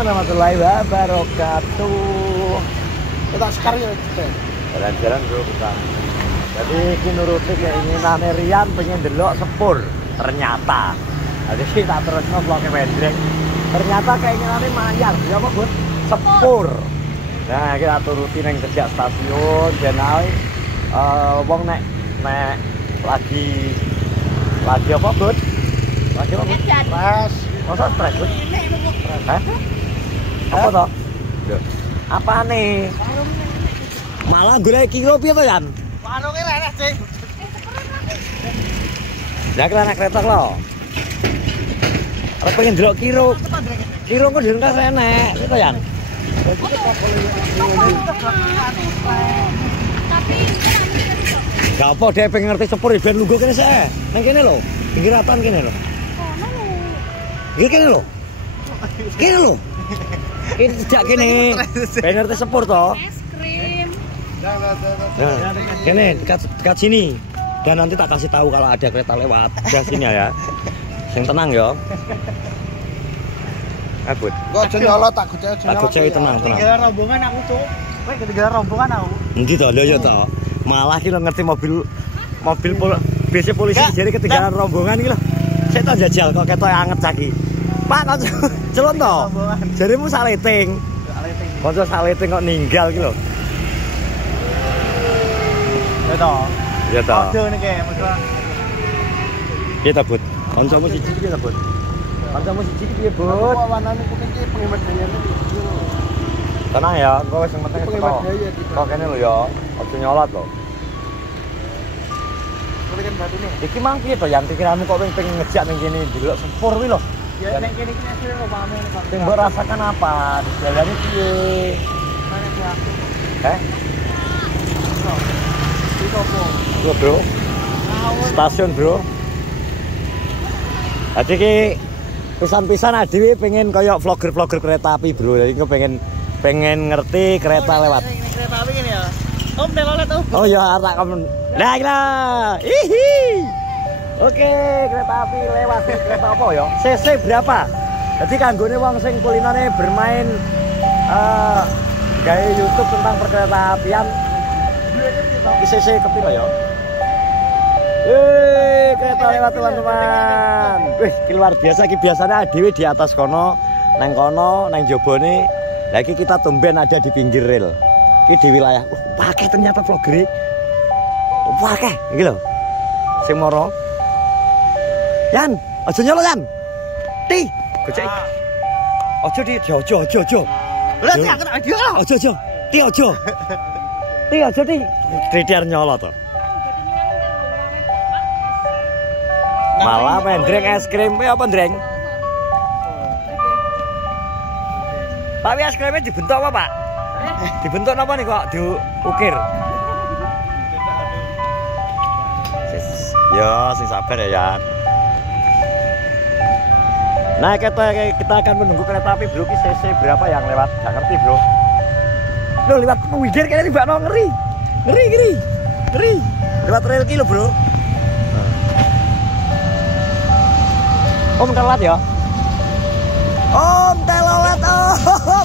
warahmatullahi wabarakatuh. Kita sekarang ya. Jalan-jalan bro kita. Jadi ini nuruti keinginan Rian pengen delok sepur. Ternyata. Jadi kita terus vlognya pendek. Ternyata keinginannya manyar. Ya apa bud? Sepur. Nah kita turuti yang kerja stasiun. Dan wong nek lagi apa bud? Lagi apa bud? Stres. Masa stres bud? Hah? Apa toh? Apa nih? Malah gue kilo piye to, Yan? Warunge leres, Cing. Lah kerana kereta lo. Arep pengen delok kilo. Kilo kok direngkas enek, itu Yan. Gak apa deh pengen ngerti sepur ben lungguh kene sik. Nang kene lho, pinggiratan kene lho. Iki kene lho. Kene lho. Ini tidak kene. Pengen ngerti sepur toh. Es krim. Nah, kene dekat sini. Dan nanti tak kasih tahu kalau ada kereta lewat dari sini ya. Yang tenang ya. Akut. Kok aja nyolot tak gocek aja. Tak gocek tenang. Ketinggalan rombongan aku, Cuk. Kowe ketinggalan rombongan aku. Endi to lho ya to. Malah ki ngerti mobil BC polisi jadi ketinggalan rombongan iki lho. Saya tak jajal kok ketok anget caki. Pak kok celon to. Jarimu saleting. Kanca saleting kok ninggal ki lho. Ya to. Ya to. Ode niki masalah. Kita bud. Kancamu siji iki ta bud. Kancamu siji iki piye bud? Kok warnane kuning iki penghemat daya iki. Tenang ya, kok wis yang penting Penghemat kok. daya iki. Kok kene lho ya. Aja nyolot lho. Kulikan batune. Iki mang piye to yang pikiranmu kok pengen ngejak ning kene delok sepur kuwi lho. Ya nek kene iki asli kok paham nek Pak. Sing mbok rasakan apa? Di jalane piye? Mana sih aku? Itu apa? Lho, Bro. Stasiun, Bro. Jadi ki pisan-pisan adewe pengen koyo vlogger-vlogger kereta api, Bro. Jadi aku pengen ngerti kereta lewat. Kereta api gini ya. Om telolet Om. Oh ya, tak kamu. Lah kira. Hihi. Oke, kereta api lewat. Kereta apa ya? CC berapa? Jadi kanggone wong sing kulinane bermain gawe YouTube tentang perkereta apian. CC kepiro ya? Kereta lewat teman-teman. Wih, luar biasa iki biasanya adewe di atas kono, nang kono, nang jobone. Lah iki kita tumben ada di pinggir rel. Iki di wilayah akeh ternyata vlogger. Akeh iki lho. Sing moro. Yan, aja nyolot Yan. Ti, gocek. Aja di ojo. Lah sih aku tak video lho. Ojo. Ti ojo. Ti aja ti. Kriter nyolot to. Malah mendreng es krim apa ndreng? Pak es krimnya dibentuk apa, Pak? Dibentuk apa nih kok diukir? Ya, sing sabar ya, Yan. Nah, kita akan menunggu kereta api Bro, CC berapa yang lewat? Gak ngerti, Bro. Loh, lewat Wigir kayaknya tiba no ngeri. Lewat rel kilo, Bro. Om telolet ya? Om telolet Om.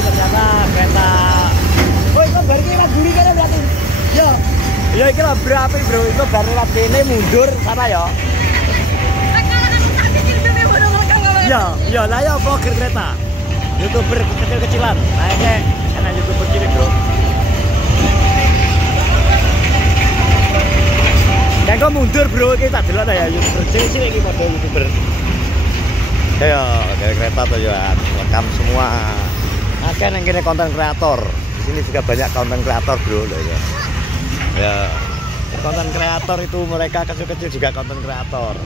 Ternyata kereta. Oh, itu baru ini lewat guri kene berarti. Ya iki lho berapi, Bro. Itu baru lewat kene mundur sana ya. Ya lah ya vlogger kereta. YouTuber kecil-kecilan. Nah, ini enak YouTuber cilik, Bro. Kayak kok mundur, Bro. Iki tak delok ya YouTuber cilik-cilik iki padha YouTuber. Ya, dari kereta tuh ya, rekam semua. Akeh nang kene konten kreator. Di sini juga banyak konten kreator, Bro, loh ya. Ya, konten kreator itu mereka kecil-kecil juga konten kreator.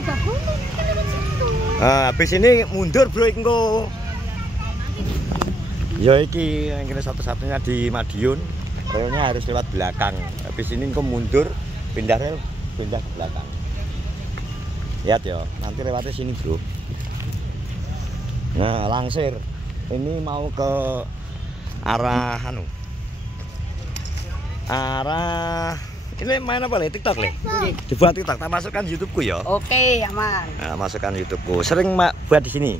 Nah, habis ini mundur, Bro, engko. Ya iki yang kene satu-satunya di Madiun. Relnya harus lewat belakang. Habis ini engko mundur, pindah rel, pindah ke belakang. Lihat ya, nanti lewatnya sini, Bro. Nah, langsir. Ini mau ke arah Ini main apa Le? TikTok Le? Dibuat TikTok, tak masukkan YouTubeku ya. Oke, aman. Nah, masukkan YouTubeku. Sering buat di sini.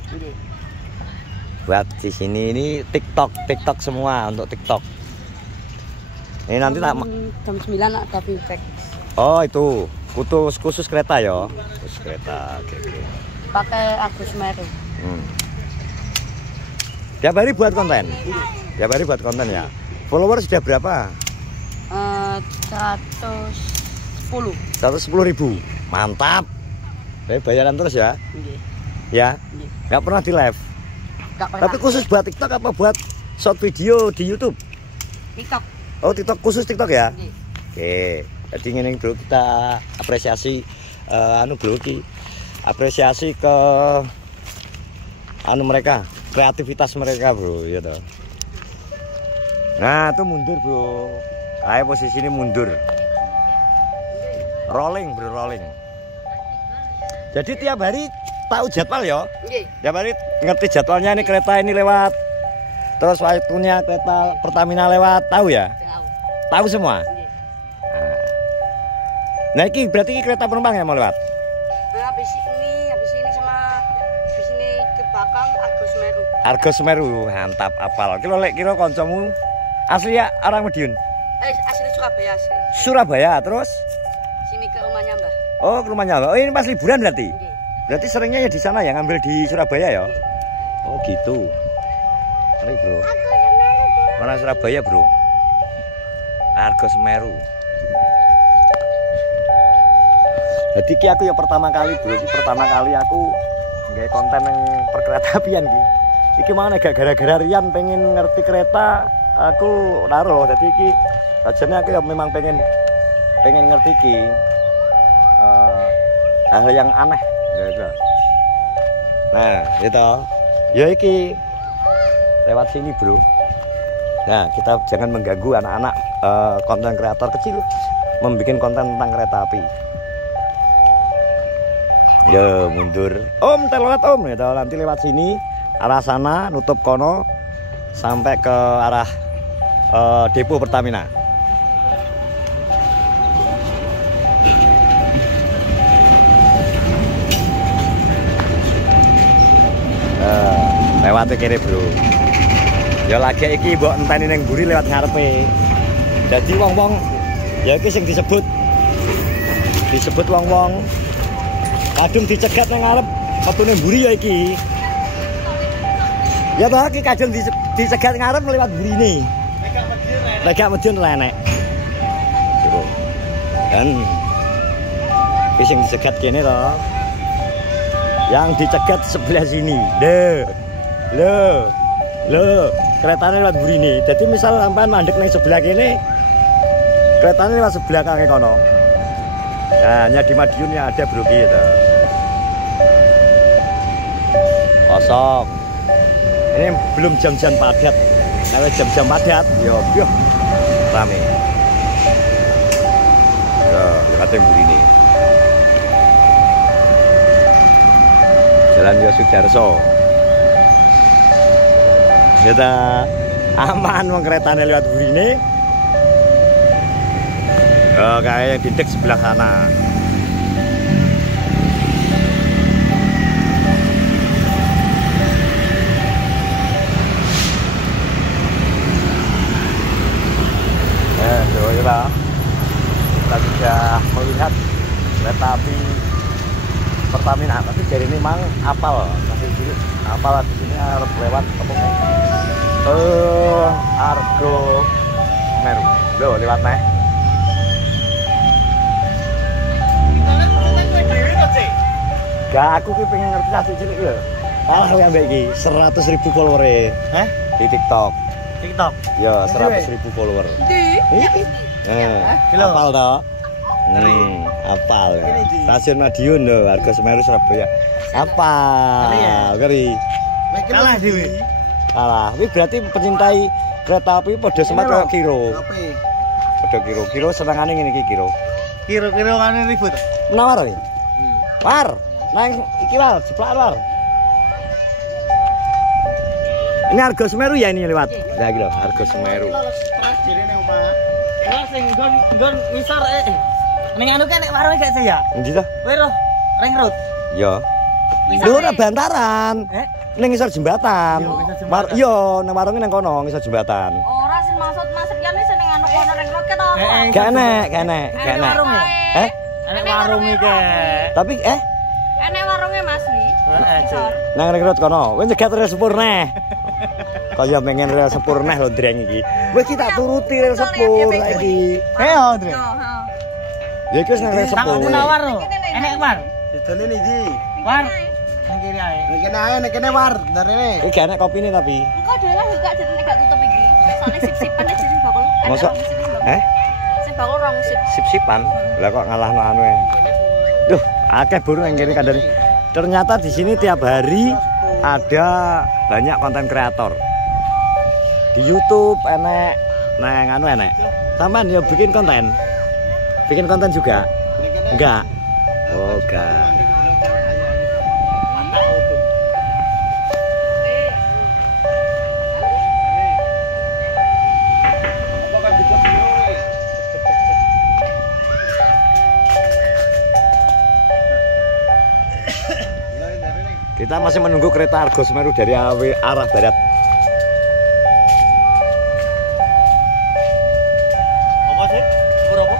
Buat di sini ini TikTok semua untuk TikTok. Ini nanti tak jam 9 ada feedback. Oh, itu khusus kereta ya. Khusus kereta. Oke. Pakai Agus Meru. Tiap hari buat konten. Tiap hari buat konten ya. Follower sudah berapa? 110.000. Mantap. Bayaran terus ya? Ya. Nggak pernah di live. Tapi khusus buat TikTok apa buat short video di YouTube? TikTok. Oh, TikTok khusus TikTok ya? Oke. Jadi ini bro, kita apresiasi bro ki. Apresiasi ke mereka, kreativitas mereka bro, ya toh. Nah, itu mundur bro. Kayak posisi ini mundur. Rolling bro, rolling. Jadi tiap hari tahu jadwal ya? Tiap hari ngerti jadwalnya, ini kereta ini lewat. Terus waktunya kereta Pertamina lewat, tahu ya? Tahu semua? Nah, ini berarti kereta penumpang yang mau lewat? Habis ini sama habis ini ke belakang Argo Semeru. Argo Semeru, mantap, apal. Kira kancamu asli ya orang Madiun? Asli Surabaya asli. Surabaya, terus? Sini ke rumahnya Mbah. Oh, ke rumahnya Mbah. Oh, ini pas liburan berarti? Berarti seringnya ya di sana ya, ngambil di Surabaya ya? Oh, gitu. Mari bro. Orang Surabaya bro. Argo Semeru. Jadi ki aku ya pertama kali bro, pertama kali aku nggak konten yang perkeretaapian ki. Iki mana gak gara-gara Rian pengen ngerti kereta, aku naruh. Jadi ki sajane aku ya memang pengen ngerti ki hal yang aneh gitu. Nah, gitu. Ya iki lewat sini bro. Nah, kita jangan mengganggu anak-anak konten kreator kecil membuat konten tentang kereta api. Ya mundur. Om, telat om, gitu. Nanti lewat sini, arah sana, nutup kono, sampai ke arah depo Pertamina. Lewat kiri bro. Ya lagi iki mbok enteni ning mburi lewat ngarepe. Jadi wong-wong ya iki sing disebut wong-wong kadung dicegat nang ngarep metune mburi ya iki. Ya toh iki kadung dicegat ngarep lewat mburine. Nek gak Madiun enek. Dan iki sing dicegat kene toh. Yang dicegat sebelah sini. Loh, keretanya lewat burine. Jadi misal sampean mandek nang sebelah kene, keretanya lewat sebelah kangke kono. Nah, hanya di Madiun yang ada bro gitu. Kosong. Ini belum jam-jam padat. Kalau jam-jam padat, yo rame. Yo, lewatnya burine. Jalan Yosudarso. Kita aman wong keretane lewat burine. Oh, kayak yang di dek sebelah sana. Ya, kita sudah melihat kereta api Pertamina, tapi dari ini memang apal, masih dulu apal di sini harus lewat Argo Semeru. Loh, lewat nih. Gak, aku pengen ngerti asli cilik ya. Kalah yang baik iki 100.000 follower di TikTok. TikTok. Ya, 100.000 follower. Iki. Apal toh? Apal ya. Stasiun Madiun loh, Argo Semeru Surabaya. Apal, keri. Kalah dhewe. Kalah. Ini berarti pencintai kereta api pada semat karo kiro. Pada kiro senengane ngene iki kiro. Kira-kira kan ribut. Menawar iki. War, nang iki war, jeplak war. Ini Argo Semeru ya ini lewat. Nah iki lho, Argo Semeru. Lah sing nggon ngisor ning anu kan nek warung gak sih ya? Endi to? Kowe roh ring road. Yo. Lho ora bantaran. Ning ngisor jembatan. Iya, nang warunge nang kono ngisor jembatan. Ora sing maksud Mas Rian iki seneng anu kono ring road ke to. Gak enek. warung ya? Enek warung iki. Tapi Enek warunge Mas Wi. Ngisor. nang ring road kono. Kowe nyegat rel sepur neh. Kaya pengen rel sepur neh lho dreng iki. Wis kita turuti rel sepur iki. Heo, Dre. Ya iki wis nang rel Tak sepur. nawar lho. Enek war. Didone iki. War. Nang kiri ae. Nek kene war, darene. Iki gak enek kopine tapi. Engko dhewe gak jenenge gak tutup iki. Soale sip-sipan nek jeneng bakul. Mosok Sing bakul rong sip. sip-sipan. Lah kok ngalahno anu e. Duh, akeh buru nang kene kandhane. Ternyata di sini tiap hari ada banyak konten kreator. Di YouTube enek, nang anu enek. Sampean ya bikin konten. Bikin konten juga? Enggak. Oh, enggak. Kita masih menunggu kereta Argo Semeru dari arah barat. Apa sih? Sepur apa?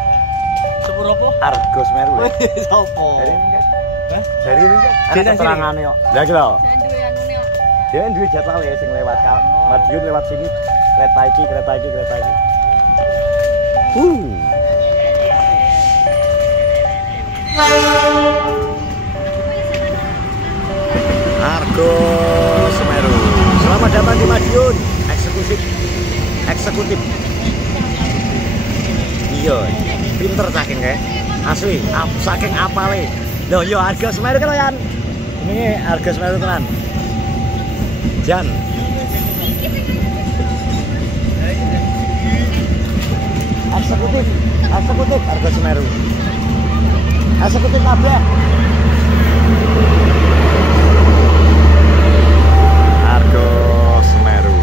Sepur apa? Argo Semeru. Sopo? Dari ini kan? Dari ini kan? Dari Ada keterangannya kok. Lah iki lho. Jangan duwe anune kok. Dia duwe jadwal ya sing lewat Madiun lewat sini. Kereta iki. Argo Semeru. Selamat datang di Madiun. Eksekutif. Iya, pinter saking kayak. Asli, saking apale. Loh, yo Argo Semeru kan Yan. Ini Argo Semeru tenan. Jan. Eksekutif Argo Semeru. Eksekutif kabeh. Argo Semeru.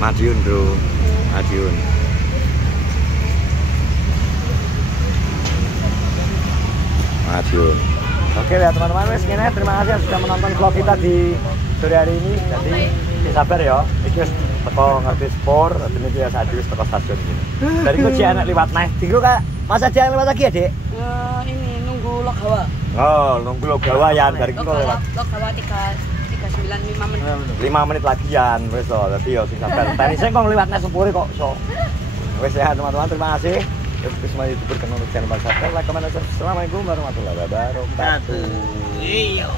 Madiun, Bro. Madiun. Oke ya teman-teman, wes ngene, terima kasih sudah menonton vlog kita di sore hari ini. Jadi sabar ya. Iki wis teko ngerti spor, dene iki ya sadis teko stasiun iki. Dari kunci anak liwat naik. Dinggo Kak. Mas ada yang lewat lagi ya, Dek? Ini nunggu Logawa. Oh, nunggu Logawa ya, dari kok lewat. Logawa 395 menit. 5 menit lagi ya, wis to. Dadi yo sing sabar. Tenisnya kok liwat naik sepure kok iso. Wes ya teman-teman, terima kasih. Terus semua youtuber kenal channel Bang Sabta, like, comment, dan subscribe. Assalamualaikum warahmatullahi wabarakatuh. Iya.